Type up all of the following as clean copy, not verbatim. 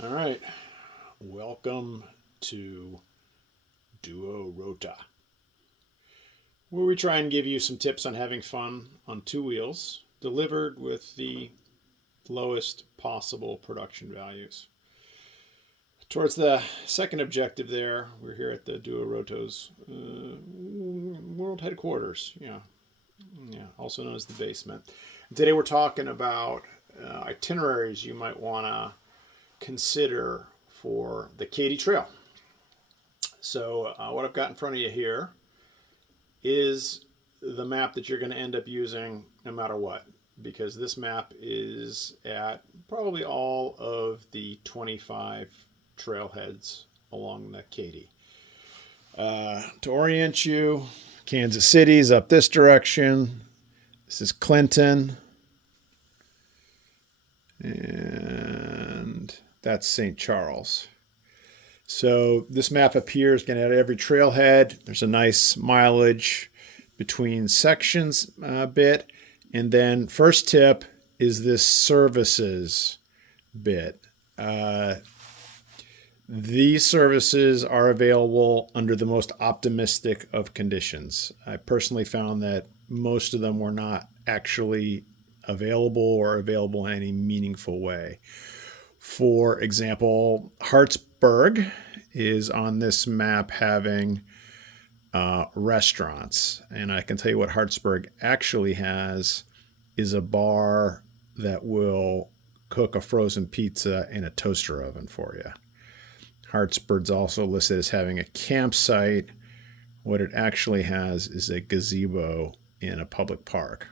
All right. Welcome to Duo Rota, where we try and give you some tips on having fun on two wheels, delivered with the lowest possible production values. Towards the second objective there, we're here at the Duo Roto's world headquarters. Yeah, also known as the basement. Today we're talking about itineraries you might want to consider for the Katy Trail. So what I've got in front of you here is the map that you're going to end up using no matter what, because this map is at probably all of the 25 trailheads along the Katy. To orient you, Kansas City's up this direction. This is Clinton. And that's St. Charles. So this map up here is going to have every trailhead. There's a nice mileage between sections a bit. And then first tip is this services bit. These services are available under the most optimistic of conditions. I personally found that most of them were not actually available or available in any meaningful way. For example, Hartsburg is on this map having restaurants. And I can tell you what Hartsburg actually has is a bar that will cook a frozen pizza in a toaster oven for you. Hartsburg's also listed as having a campsite. What it actually has is a gazebo in a public park,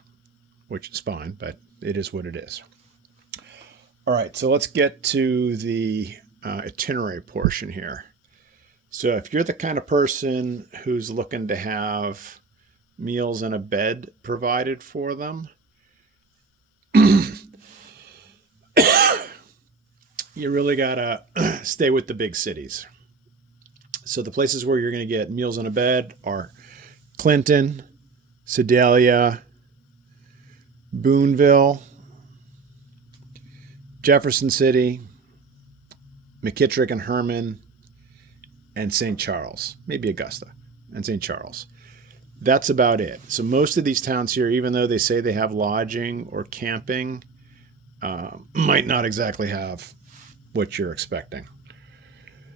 which is fine, but it is what it is. All right, so let's get to the itinerary portion here. So if you're the kind of person who's looking to have meals and a bed provided for them, you really got to stay with the big cities. So the places where you're going to get meals and a bed are Clinton, Sedalia, Boonville, Jefferson City, McKittrick and Herman, and St. Charles, maybe Augusta and St. Charles. That's about it. So most of these towns here, even though they say they have lodging or camping, might not exactly have what you're expecting.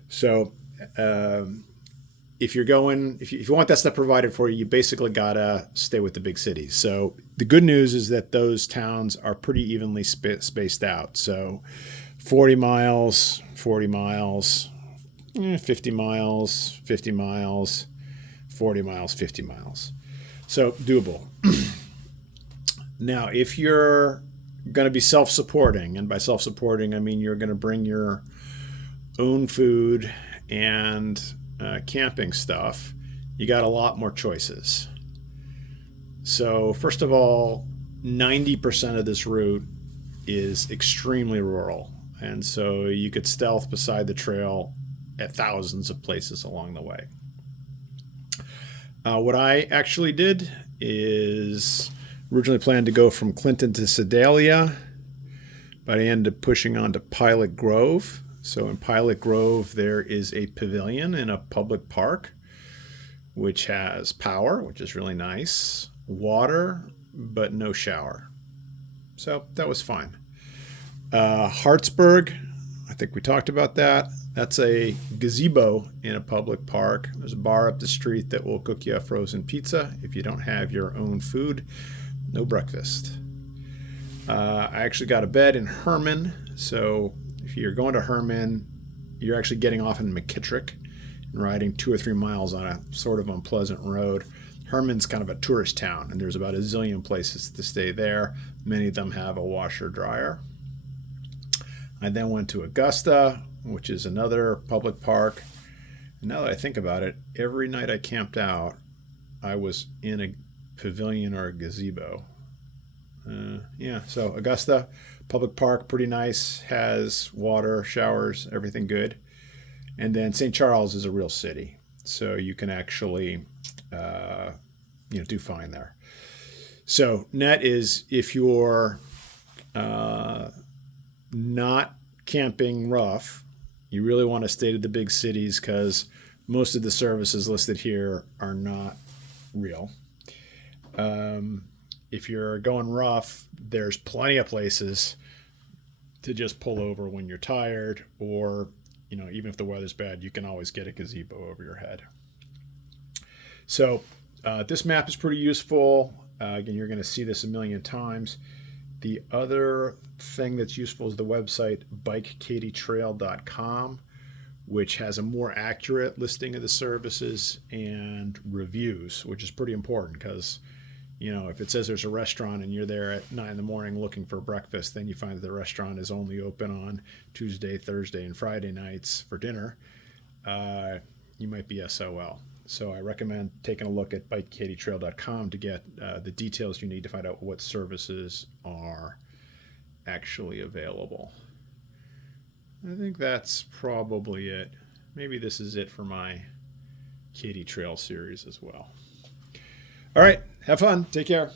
So if you want that stuff provided for you, you basically gotta stay with the big cities. So the good news is that those towns are pretty evenly spaced out. So 40 miles, 40 miles, 50 miles, 50 miles, 40 miles, 50 miles. So doable. Now, if you're going to be self-supporting, and by self-supporting, I mean you're going to bring your own food and camping stuff, you got a lot more choices. So first of all, 90% of this route is extremely rural. And so you could stealth beside the trail at thousands of places along the way. What I actually did is originally planned to go from Clinton to Sedalia, but I ended up pushing on to Pilot Grove. So in Pilot Grove, there is a pavilion in a public park, which has power, which is really nice, water, but no shower. So that was fine. Hartsburg, I think we talked about that. That's a gazebo in a public park. There's a bar up the street that will cook you a frozen pizza. If you don't have your own food, no breakfast. I actually got a bed in Herman. So if you're going to Herman, you're actually getting off in McKittrick and riding 2 or 3 miles on a sort of unpleasant road. Herman's kind of a tourist town, and there's about a zillion places to stay there. Many of them have a washer dryer. I then went to Augusta, which is another public park. And now that I think about it, every night I camped out, I was in a pavilion or a gazebo. So Augusta, public park, pretty nice, has water, showers, everything good. And then St. Charles is a real city, so you can actually, do fine there. So net is if you're not camping rough, you really want to stay to the big cities because most of the services listed here are not real. Um, if you're going rough, there's plenty of places to just pull over when you're tired, or even if the weather's bad, you can always get a gazebo over your head. So this map is pretty useful. Again, you're going to see this a million times. The other thing that's useful is the website bikekatytrail.com, which has a more accurate listing of the services and reviews, which is pretty important because if it says there's a restaurant and you're there at 9 in the morning looking for breakfast, then you find that the restaurant is only open on Tuesday, Thursday, and Friday nights for dinner, you might be SOL. So I recommend taking a look at bikekatytrail.com to get the details you need to find out what services are actually available. I think that's probably it. Maybe this is it for my Katy Trail series as well. All right, have fun. Take care.